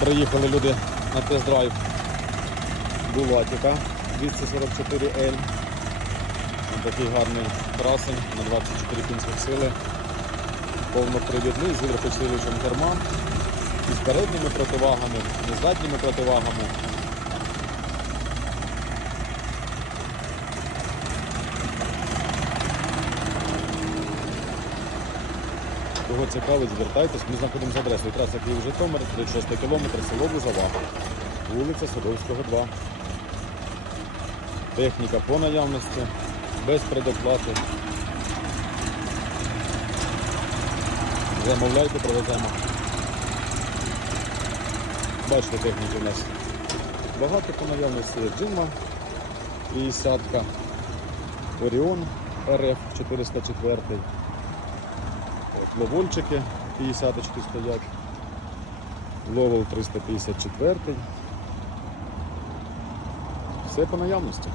Приїхали люди на тест-драйв Булатіка 244L. Такий гарний красень на 24 кінських сили. Повнопривідний з гідропосилювачем керма. І з передніми противагами, і з задніми противагами. Кого цікавить, звертайтесь. Ми знаходимося адресою траса Київ Житомир, 36 кілометр, село Бузова, вулиця Садовського, 2. Техніка по наявності, без предоплати. Замовляйте, проведемо. Бачите, техніки у нас багато по наявності. Є Джима 50 Оріон РФ 404 От, Ловольчики 50 стоять. Ловол 354. Все по наявності.